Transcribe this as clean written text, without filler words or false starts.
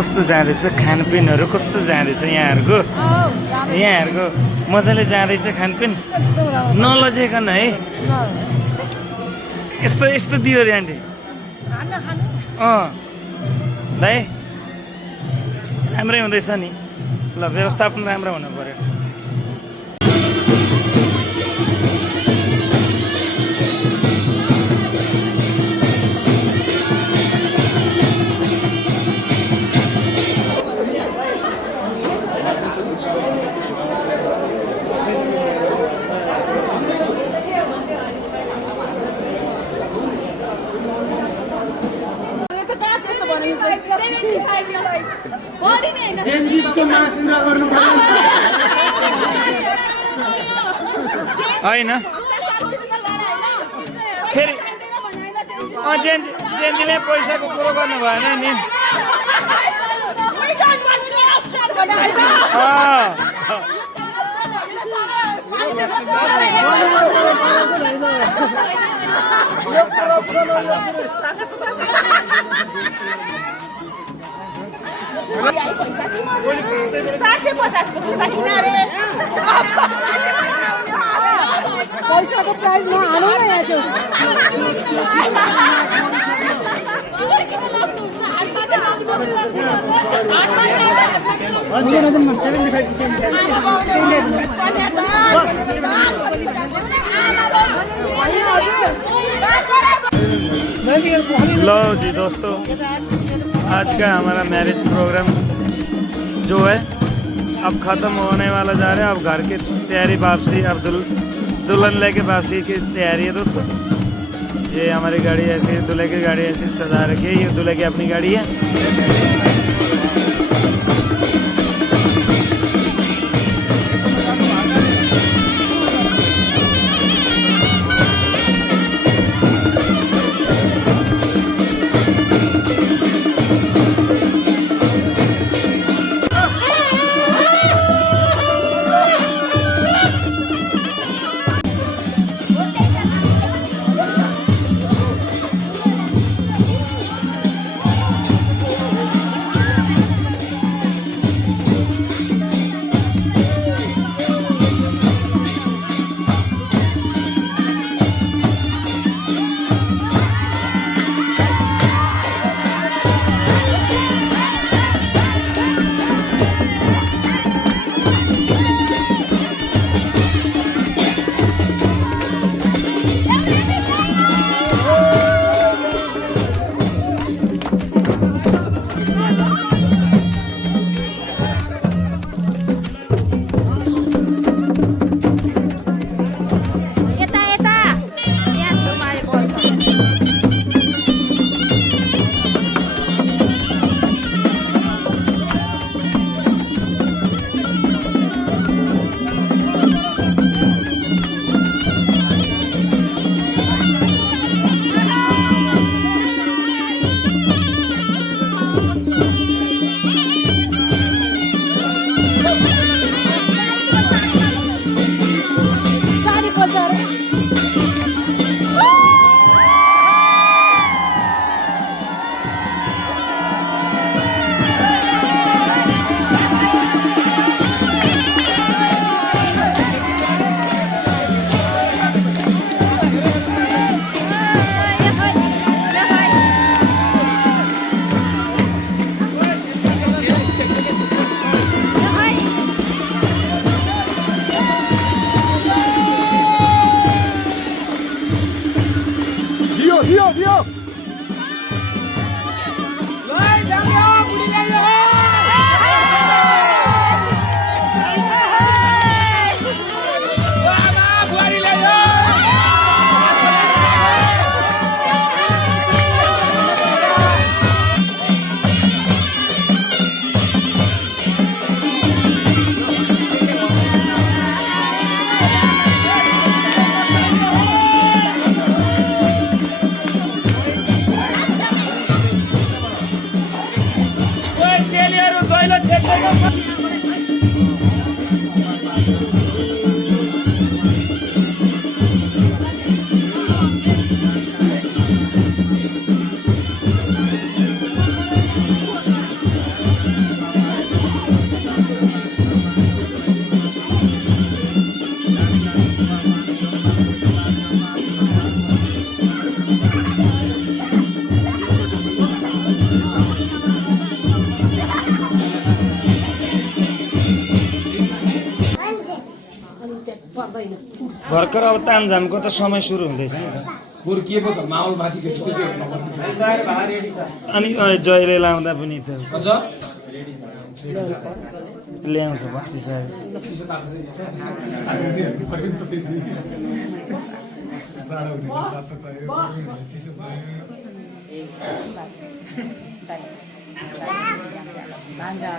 कस्तो जाँदैछ खानपिनहरू कस्तो जाँदैछ यहाँहरूको मजाले जाँदैछ खानपिन नलजेकन है यस्तो यस्तो दियो अरे आन्टी भाइ राम्रै हुँदैछ नि ल व्यवस्थापन राम्रो हुनु पर्यो होइन फेरि जेन्जीले पैसाको कुरो गर्नु भएन नि पैसाको प्राइसमा हालौँ न यहाँ लो जी दोस्तों आज का हमारा मैरिज प्रोग्राम जो है अब ख़त्म होने वाला जा रहा है। अब घर की तैयारी वापसी अब दुल्हन लेके वापसी की तैयारी है दोस्तों। ये हमारी गाड़ी ऐसी दूल्हे की गाड़ी ऐसी सजा रखी है। ये दूल्हे की अपनी गाड़ी है। पर्दैन भर्खर अब तामझामको त समय सुरु हुँदैछ नि त बरु के पो छ माहौल माथि के छ अनि जहिले लाउँदा पनि त अझ ल्याउँछ बस्दिसकेको भान्जा